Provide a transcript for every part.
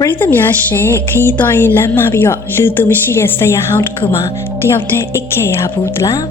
ပရိသတ်များရှင်ခီးသွားရင်လမ်းမပြီးတော့လူသူမရှိတဲ့ဆရာဟောင်းတစ်ခုမှတယောက်တည်းအိတ်ခဲ့ရဘူးသလား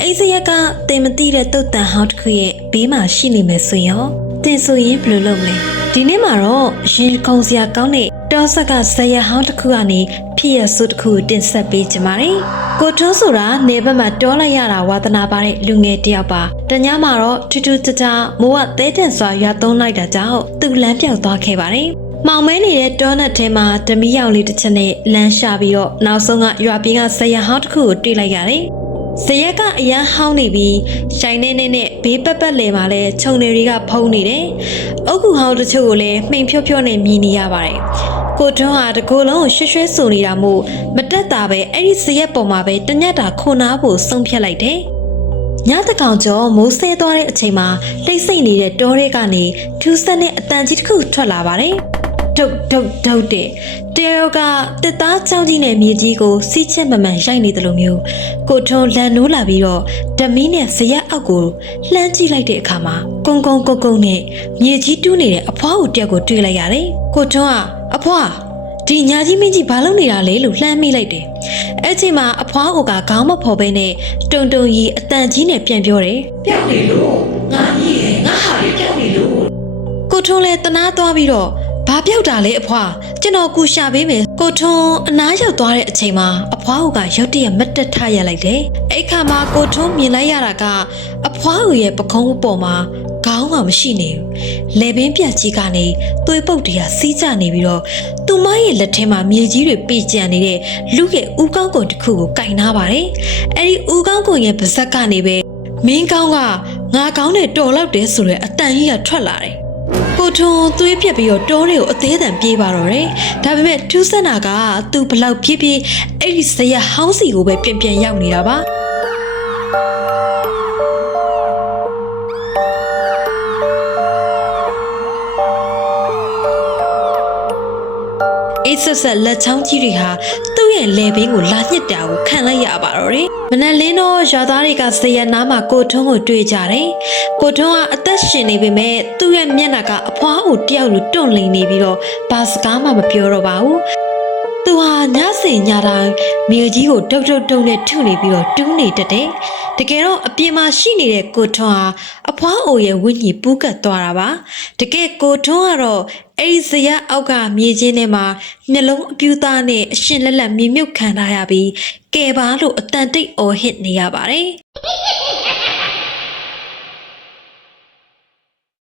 အဲ့ဆရာကတင်မသိတဲ့တုတ်တန်ဟောင်းတစ်ခုရဲ့ဘေးမှာရှိနေမယ်ဆိုရင်တင်ဆိုရင်ဘယ်လိုလုပ်မလဲဒီနေ့မှာတော့ရင်ခုန်စရာကောင်းတဲ့တောဆက်ကဆရာဟောင်းတစ်ခုကနေဖြစ်ရစုတစ်ခုတင်ဆက်ပေးကြပါမယ်ကိုထုံးဆိုတာနေဘက်မှာတောလိုက်ရတာဝါသနာပါတဲ့လူငယ်တယောက်ပါတညမှာတော့ထူးထူးခြားခြားမိုးကသဲတန်စွာရွာသွန်းလိုက်တာကြောင့်သူ့လမ်းပြောက်သွားခဲ့ပါတယ်မောင်မဲနေတဲ့တောနက်ထဲမှာဓမီရောင်လေးတစ်ချက်နဲ့လမ်းရှာပြီးတော့နောက်ဆုံးကရွာပြင်းကဆရာဟောင်းတစ်ခုကိုတွေ့လိုက်ရတယ်။ဆရာကအရန်ဟောင်းနေပြီးရှိုင်နေနဲ့ဘေးပတ်ပတ်လည်မှာလည်းခြုံနေတွေကဖုံးနေတယ်။အုတ်ကူဟောင်းတချို့ကိုလည်းမှိန်ဖြော့ဖြော့နဲ့မြင်နေရပါတယ်။ကိုထွန်းဟာတကိုယ်လုံးရွှဲရွှဲဆူနေတာမို့မတက်တာပဲအဲ့ဒီဆရာပေါ်မှာပဲတညက်တာခွန်နာဖို့ဆုံးဖြတ်လိုက်တယ်။ညတကောင်ကျော်မိုးဆဲသွားတဲ့အချိန်မှာတိတ်ဆိတ်နေတဲ့တောထဲကနေထူးဆန်းတဲ့အတန်ကြီးတစ်ခုထွက်လာပါတယ်။ထုတ်တဲ့တယောက်ကတစ်သားချောင်းကြီးနဲ့မြေကြီးကိုစီးချက်မမှန်ရိုက်နေတယ်လို့မျိုးကိုထွန်းလန်နိုးလာပြီးတော့ဓမီနဲ့ဇရက်အောက်ကိုလှမ်းကြည့်လိုက်တဲ့အခါမှာကုန်းနဲ့မြေကြီးတူးနေတဲ့အဖွားကိုတယောက်ကိုတွေ့လိုက်ရတယ်ကိုထွန်းကအဖွားဒီညာကြီးမင်းကြီးဘာလုပ်နေတာလဲလို့လှမ်းမိလိုက်တယ်အဲ့ချိန်မှာအဖွားကခေါင်းမဖော်ဘဲနဲ့တုံရီအတန်ကြီးနဲ့ပြန်ပြောတယ်ပြောက်နေလို့ငါကြီးရဲ့ငါဟာလေးပြောက်နေလို့ကိုထွန်းလည်းတနာသွားပြီးတော့ဘာပြောက်တာလဲအဖွားကျွန်တော်ကူရှာပေးမယ်ကိုထွန်းအနားရောက်သွားတဲ့အချိန်မှာအဖွားကရုတ်တရက်မတ်တက်ထရလိုက်တယ်အဲ့ခါမှာကိုထွန်းမြင်လိုက်ရတာကအဖွားရဲ့ပခုံးပေါ်မှာခေါင်းကမရှိနေဘူးလေပင်ပြက်ကြီးကနေသွေးပုတ်တွေကစီးကျနေပြီးတော့သူမရဲ့လက်ထဲမှာမြေကြီးတွေပေကျန်နေတဲ့လူရဲ့ဦးကောင်းကွန်တစ်ခုကိုကင်ထားပါတယ်အဲ့ဒီဦးကောင်းကွန်ရဲ့ပါဇက်ကနေပဲမင်းကောင်းကငါကောင်းနဲ့တော်လောက်တယ်ဆိုတဲ့အတန်ကြီးကထွက်လာတယ်ကိုထွန်းသွေးပြက်ပြီးတော့တောတွေကိုအသေးအံပြေးပါတော့တယ်။ဒါပေမဲ့ထူးဆန်းတာကသူဘလောက်ဖြစ်ဖြစ်အဲ့ဒီဇယဟောင်းစီကိုပဲပြန်ရောက်နေတာပါ။အိတ်ဆက်လက်ချောင်းကြီးတွေဟာသူ့ရဲ့လေဘင်းကိုလာညှစ်တာကိုခံလိုက်ရပါတော့တယ်။မနက်လင်းတော့ရွာသားတွေကဇယနားမှာကိုထွန်းကိုတွေ့ကြတယ်။ကိုထွန်းကအသက်ရှင်နေပေမဲ့သူ့ရဲ့မျက်နှာကအဖွားကိုတယောက်လိုတွန့်လိန်နေပြီးတော့ဘာစကားမှမပြောတော့ပါဘူး။သူဟာညစဉ်ညတိုင်းမြေကြီးကိုတုတ်နဲ့ထုနေပြီးတော့တူးနေတတ်တယ်။တကယ်တော့အပြင်မှာရှိနေတဲ့ကိုထွန်းဟာအဖွားအိုရဲ့ဝိညာဉ်ပူးကတ်သွားတာပါ။တကယ်ကိုထွန်းကတော့အဲ့ဒီဇယအောက်ကမြေချင်းထဲမှာနှလုံးအပြူသားနဲ့အရှင်လက်မြေမြုပ်ခံထားရပြီးကဲပါလို့အတန်တိတ်အော်ဟစ်နေရပါတယ်။